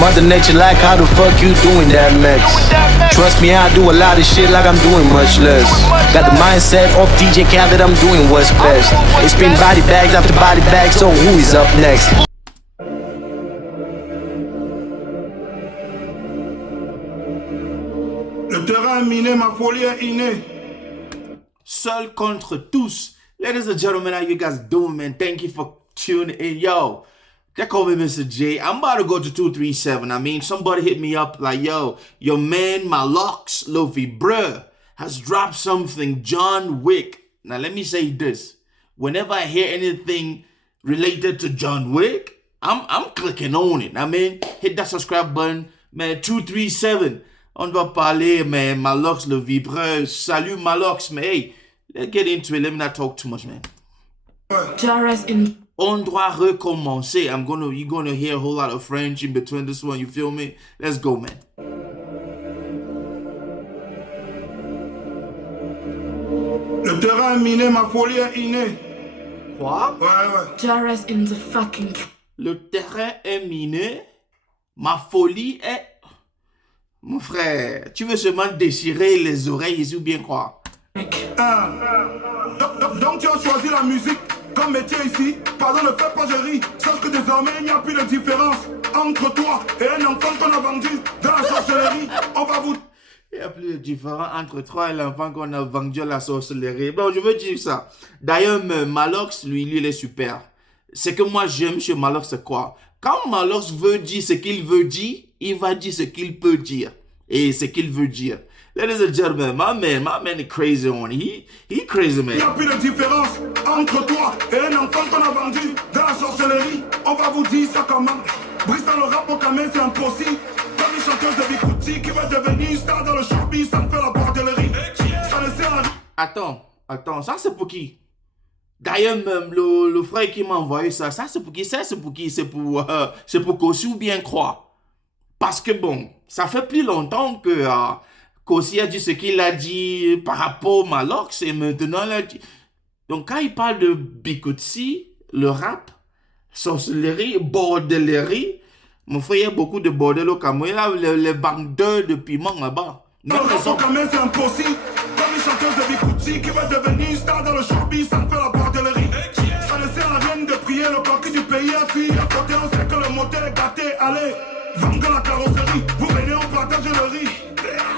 Mother Nature like, how the fuck you doing that, Max? Trust me, I do a lot of shit like I'm doing much less. Got the mindset of DJ Khaled, I'm doing what's best. It's been body bags after body bags, so who is up next? Le terrain est miné, ma folie est innée. Seul contre tous. Ladies and gentlemen, how you guys doing, man? Thank you for tuning in. Yo, they call me Mr. J. I'm about to go to 237. I mean, somebody hit me up like, yo, your man, my locks, Luffy, bruh, has dropped something, John Wick. Now, let me say this. Whenever I hear anything related to John Wick, I'm clicking on it. I mean, hit that subscribe button, man, 237. On va parler, man, Malox, le vibreur. Salut, Malox, mais hey, let's get into it. Let me not talk too much, man. On doit recommencer. You're gonna hear a whole lot of French in between this one, you feel me? Let's go, man. Le terrain est miné, ma folie est innée. Quoi? Ouais. Jara's in the fucking... Le terrain est miné. Ma folie est... Mon frère, tu veux seulement déchirer les oreilles ou bien quoi? Donc tu as choisi la musique comme métier ici. Pardon, ne fais pas de rire. Sache que désormais il n'y a plus de différence entre toi et un enfant qu'on a vendu dans la sorcellerie. On va vous... Il n'y a plus de différence entre toi et l'enfant qu'on a vendu à la sorcellerie. Bon, je veux dire ça. D'ailleurs, Malox, lui, il est super. Ce que moi j'aime chez Malox, c'est quoi? Quand Malox veut dire ce qu'il veut dire, il va dire ce qu'il peut dire. Et ce qu'il veut dire. Ladies and gentlemen, my man is crazy on. He crazy, man. Il n'y a plus de différence entre toi et un enfant qu'on a vendu dans la sorcellerie. On va vous dire ça comment. Brice dans le rap au camé, c'est impossible. Comme une chanteuse de Bikouti qui va devenir star dans le showbiz, ça me fait la bordellerie. Ça ne sert à rien. Attends, ça c'est pour qui? D'ailleurs, même le frère qui m'a envoyé ça c'est pour qui? C'est pour Kossi ou bien croire? Parce que bon, ça fait plus longtemps que Kossi a dit ce qu'il a dit par rapport au Malox et maintenant il a dit. Donc quand il parle de Bikutsi, le rap, sorcellerie, bordellerie, mon frère, il y a beaucoup de bordel au Cameroun. Il y a les vendeurs de piment là-bas. Dans le rap au Cameroun, c'est impossible. Comme une chanteuse de Bikouti qui va devenir star dans le showbiz, ça me fait la bordellerie. Ça ne sert à rien de prier le coquille du pays à fille. À côté, on sait que le moteur est gâté. Allez, vendre la carrosserie. Vous venez, on partage le riz.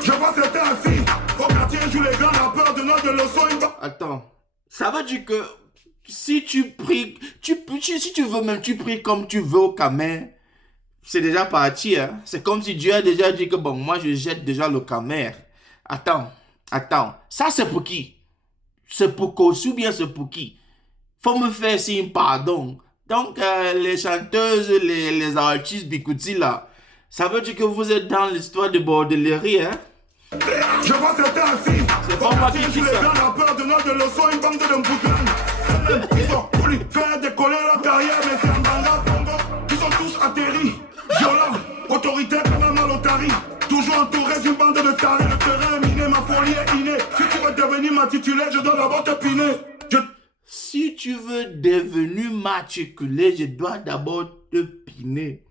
Je vois certains assis. Au quartier, joue les grands rappeurs de notre leçon. Attends, ça veut dire que si tu pries, si tu veux même, tu pries comme tu veux au Cameroun, c'est déjà parti. Hein? C'est comme si Dieu a déjà dit que bon, moi je jette déjà le Cameroun. Attends, ça c'est pour qui? C'est pour Kossi ou bien c'est pour qui? Faut me faire signe pardon. Donc les chanteuses, les artistes Bikouti là, ça veut dire que vous êtes dans l'histoire de bordellerie, hein? Je vois certains assis. C'est pas moi qui dis les ça. grands rappeurs de notre leçon, une bande de boutons. Ils sont voulu faire décoller leur carrière, mais c'est un banga bongo. Ils sont tous atterris. Violents, autoritaires comme un lotari. Toujours entouré d'une bande de tarés. Le terrain est miné, ma folie est innée. Si tu veux devenir ma titulaire, je dois d'abord te piner. Si tu veux devenir matriculé, je dois d'abord te piner.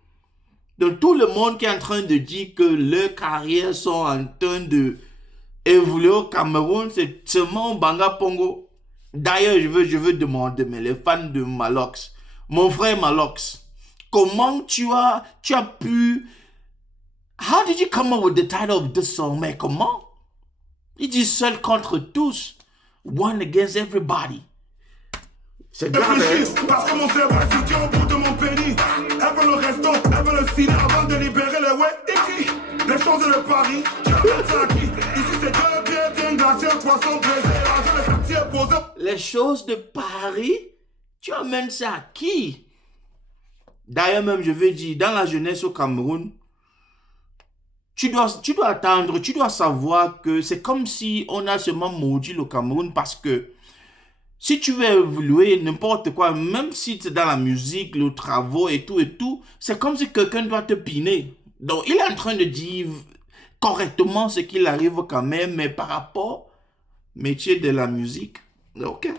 Donc tout le monde qui est en train de dire que leurs carrières sont en train de évoluer au Cameroun, c'est seulement Banga Pongo. D'ailleurs, je veux demander, mais les fans de Malox, mon frère Malox, comment tu as pu... How did you come up with the title of this song, mais comment? Il dit seul contre tous, one against everybody. C'est grave, hein? Parce que mon cerveau est situé au bout de mon pénis. Elle veut le resto, elle veut le ciné avant de libérer les ouais. Les choses de Paris, tu as ça à qui? Ici c'est deux pieds bien glacés, poisson braisé, l'argent de taxi est posé. Les choses de Paris, tu amènes ça à qui? D'ailleurs même, je veux dire, dans la jeunesse au Cameroun, tu dois attendre, tu dois savoir que c'est comme si on a seulement maudit le Cameroun parce que si tu veux évoluer, n'importe quoi, même si c'est dans la musique, le travail et tout, c'est comme si quelqu'un doit te piner. Donc, il est en train de dire correctement ce qu'il arrive quand même, mais par rapport au métier de la musique, ok.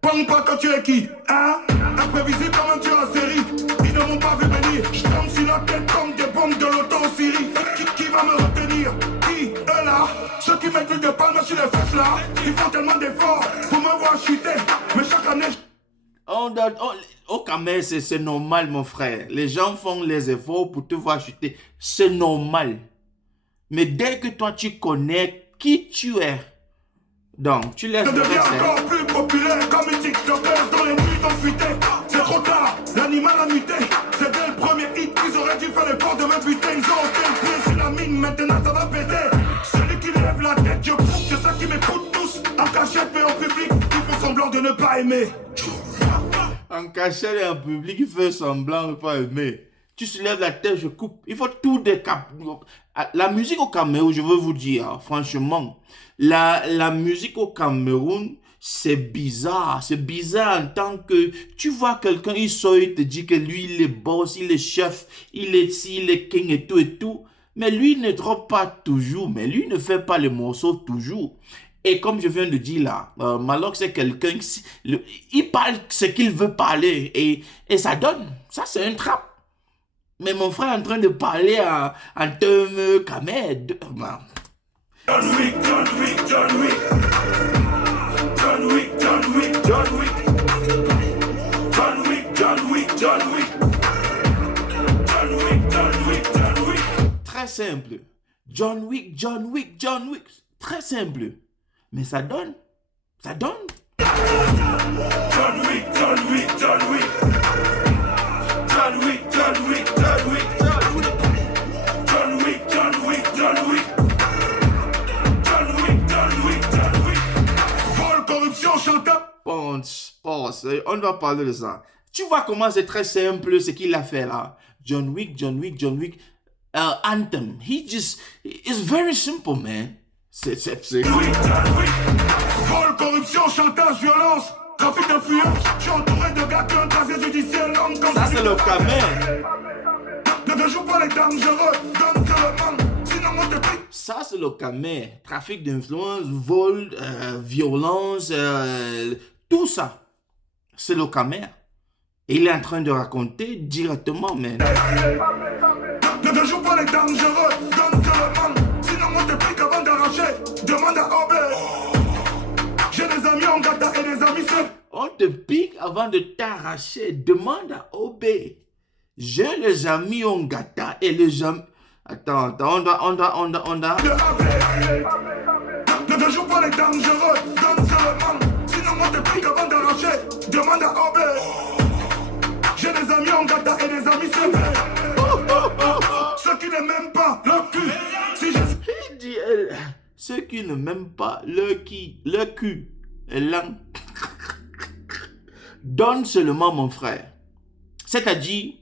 Pense pas que tu es qui, hein? Imprévisible comme un tueur en série. ne m'ont pas vu venir. Je tombe sur la tête comme des bombes de l'auto en Syrie. Qui va me retenir? Qui est là? Ceux qui mettent de palme sur les fesses là. Ils font tellement d'efforts pour me voir chuter. Mais chaque année... Au Cameroun, c'est normal, mon frère. Les gens font les efforts pour te voir chuter. C'est normal. Mais dès que toi, tu connais qui tu es, donc tu laisses... Je deviens encore plus populaire comme une TikToker dans les nuits d'enfuité. C'est trop tard, l'animal a muté. C'est dès le premier hit qu'ils auraient dû faire l'effort de me buter. Ils ont ôté le pied sur la mine, maintenant ça va péter. Celui qui lève la tête, je prouve que ça qui m'écoute tous. En cachette mais en public, ils font semblant de ne pas aimer. En cachette et en public, il fait semblant de ne pas aimer. Tu soulèves la tête, je coupe. Il faut tout décaper. La musique au Cameroun, je veux vous dire, franchement, la musique au Cameroun, c'est bizarre. C'est bizarre en tant que tu vois quelqu'un, il sort, il te dit que lui, il est boss, il est chef, il est ci, il est king et tout et tout. Mais lui, il ne drop pas toujours. Mais lui, ne fait pas les morceaux toujours. Et comme je viens de dire là, Malox c'est quelqu'un qui il parle ce qu'il veut parler et ça donne. Ça, c'est un trap. Mais mon frère est en train de parler en termes Kamed. John Wick, John Wick, John Wick. John Wick, John Wick, John Wick. John Wick, John Wick, John Wick. John Wick, John Wick, John Wick. Très simple. John Wick, John Wick, John Wick. Très simple. Mais ça donne. Ça donne. John Wick, John Wick, John Wick. John Wick, John Wick, John Wick. John Wick, John Wick, John Wick. John Wick, John Wick, John Wick. Vol, corruption, chantage. Pense. On doit parler de ça. Tu vois comment c'est très simple ce qu'il a fait là. John Wick, John Wick, John Wick. Anthem. It's very simple, man. C'est... Vol, corruption, chantage, violence, trafic d'influence. Je suis entouré de gars qui ont un casier judiciaire long comme ça, c'est le Cameroun. Ne joue pas les dangereux, donne seulement. Sinon, on te pique. Ça, c'est le Cameroun. Trafic d'influence, vol, violence, tout ça. C'est le Cameroun. Et il est en train de raconter directement, man. Ne joue pas les dangereux, donne seulement. Sinon, on te pique avant d'arracher. Demande à Obé. J'ai des amis en gata et des amis seuls. On te pique avant de t'arracher. Demande à Obé. J'ai les amis en gata et les amis... Attends, on doit... Ne joue pas les dangereux, donne seulement. Sinon, on te pique avant d'arracher. Demande à Obé. J'ai des amis en gata et des amis seuls. Ceux qui ne m'aiment pas, le cul. Si je... Il dit, ceux qui ne m'aiment pas, le cul, l'âme. Donne seulement, mon frère. C'est-à-dire,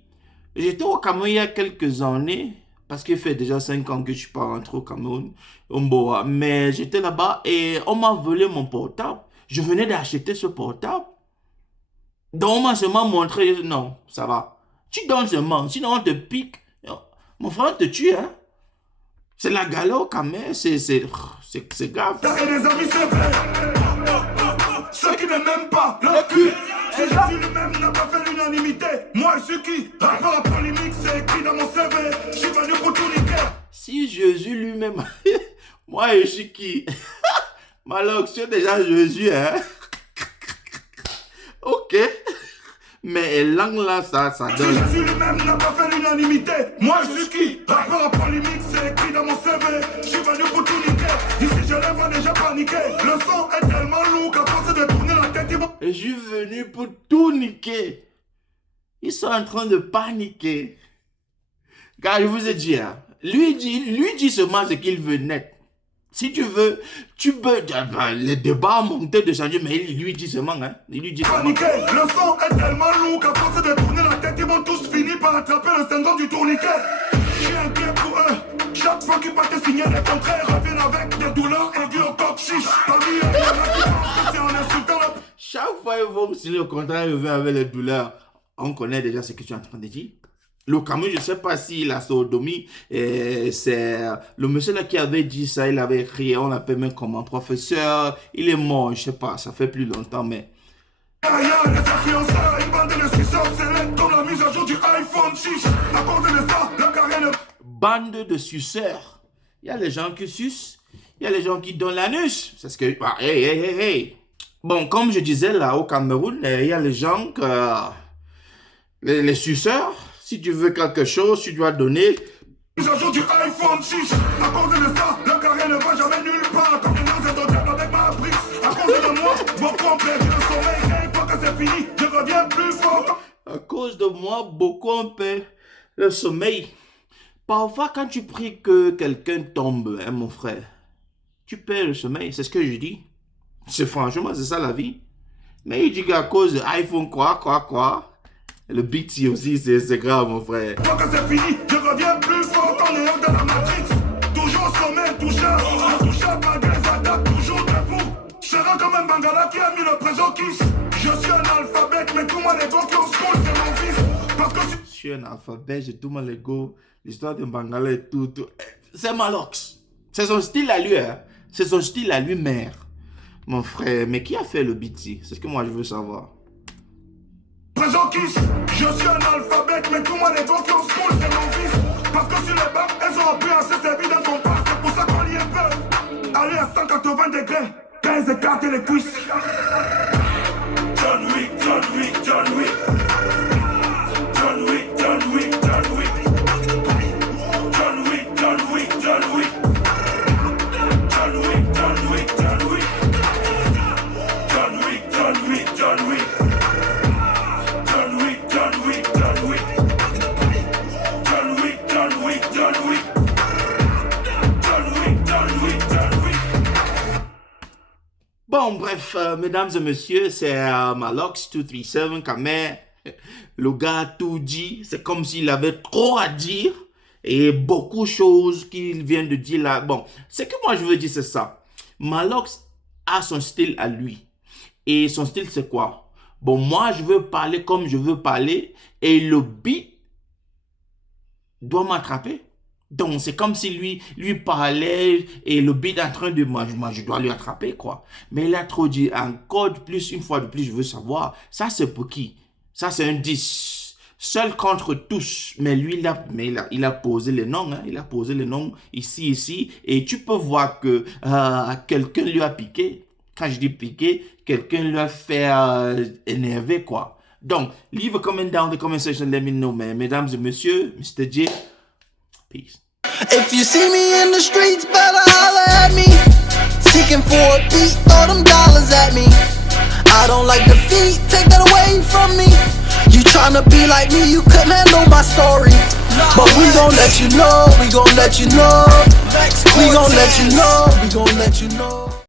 j'étais au Cameroun il y a quelques années, parce qu'il fait déjà 5 ans que je suis pas rentré au Cameroun, mais j'étais là-bas et on m'a volé mon portable. Je venais d'acheter ce portable. Donc on m'a seulement montré, non, ça va. Tu donnes seulement, sinon on te pique. Mon frère te tue, hein. C'est la galère quand même, c'est grave. Et des amis ceux qui ne m'aiment pas, le cul. Si Jésus lui-même n'a pas fait l'unanimité, moi je suis qui? Rapport à polémique, c'est écrit dans mon CV. Je suis venu pour tout niquer. Si Jésus lui-même, moi je suis qui? Malheureusement, c'est déjà Jésus, hein. Ok. Mais langue là, ça donne. Si Jésus lui-même n'a pas fait l'unanimité, moi je suis qui? Rapport à polémique, c'est écrit dans mon CV. Je suis venu pour tout niquer. Ici je les vois déjà paniquer. Le son est tellement lourd qu'à force de tourner la tête, ils vont... Et je suis venu pour tout niquer. Ils sont en train de paniquer. Car je vous ai dit, hein, lui dit seulement ce qu'il veut net. Si tu veux, tu peux... les débats montent de changer, mais il lui dit seulement, hein. Il lui dit seulement. Paniquer. Le son est tellement lourd qu'à force de tourner la tête, ils vont tous finir par attraper le syndrome du tourniquet. Je suis inquiet pour eux. Chaque fois qu'ils partent signer les contraires, reviennent avec des douleurs aiguës au coq chiche. Parmi eux, il y en a qui pensent que c'est en insultant le... Chaque fois ils vont signer le contrat, ils reviennent avec les douleurs. On connaît déjà ce que tu es en train de dire. Le Cameroun, je ne sais pas si la sodomie, c'est le monsieur là qui avait dit ça, il avait écrit, on l'appelle même comme un professeur, il est mort, je ne sais pas, ça fait plus longtemps, mais... Les influenceurs, ils bandent les suceurs, c'est comme la mise à jour du iPhone. iPhone 6. À cause de ça, le carré ne... Bande de suceurs. Il y a les gens qui sucent, il y a les gens qui donnent l'anus. C'est ce que... Ah, hey. Bon, comme je disais là au Cameroun, il y a les gens que... Les suceurs, si tu veux quelque chose, tu dois donner. J'ajoute du iPhone 6. À cause de ça, le carré ne va jamais nulle part. Comme une lance de diable avec ma prise. À cause de moi, beaucoup ont perdu le sommeil. Et une fois que c'est fini, je reviens plus fort. À cause de moi, beaucoup ont perdu le sommeil. Parfois, quand tu pries que quelqu'un tombe, hein, mon frère, tu perds le sommeil. C'est ce que je dis. C'est franchement, c'est ça la vie. Mais il dit qu'à cause de iPhone quoi. Le BT aussi, c'est grave, mon frère. Une fois que c'est fini, je reviens plus fort qu'en néant dans la Matrix. Toujours au sommet, touchable, intouchable, malgré les attaques, toujours debout. Je serai comme un Bangala qui a mis le présent kiss. Je suis un alphabète, mais tout mon ego qui en school, c'est mon fils. Parce que je suis un alphabet, j'ai tout mon ego. L'histoire de Bangala et tout. C'est Malox. C'est son style à lui, hein. C'est son style à lui, mère. Mon frère, mais qui a fait le BT? C'est ce que moi je veux savoir. Présent kiss, je suis un alphabète, mais tout mon ego qui en school, c'est mon fils. Parce que sur les bacs, elles ont appris à se servir d'un compas. C'est pour ça qu'on y est peu. Aller à 180 degrés, 15 écarter les cuisses. John Wick. Bon, bref, mesdames et messieurs, c'est Malox 237 quand même. Le gars a tout dit. C'est comme s'il avait trop à dire. Et beaucoup de choses qu'il vient de dire là. Bon, ce que moi je veux dire, c'est ça. Malox a son style à lui. Et son style, c'est quoi? Bon, moi, je veux parler comme je veux parler. Et le beat doit m'attraper. Donc, c'est comme si lui parlait et le beat est en train de... Moi, je dois lui attraper, quoi. Mais il a trop dit encore plus, une fois de plus, je veux savoir. Ça, c'est pour qui? Ça, c'est un 10. Seul contre tous. Mais lui, il a posé les noms. Hein. Il a posé les noms ici. Et tu peux voir que quelqu'un lui a piqué. Quand je dis piqué, quelqu'un lui a fait énerver, quoi. Donc, leave a comment down in the comment section. Let me know, man. Mesdames et messieurs, Mr. J. Peace. If you see me in the streets, better holler at me. Seeking for a beat, throw them dollars at me. I don't like defeat, take that away from me. You tryna be like me, you couldn't handle my story. But we gon' let you know, we gon' let you know. We gon' let you know, we gon' let you know.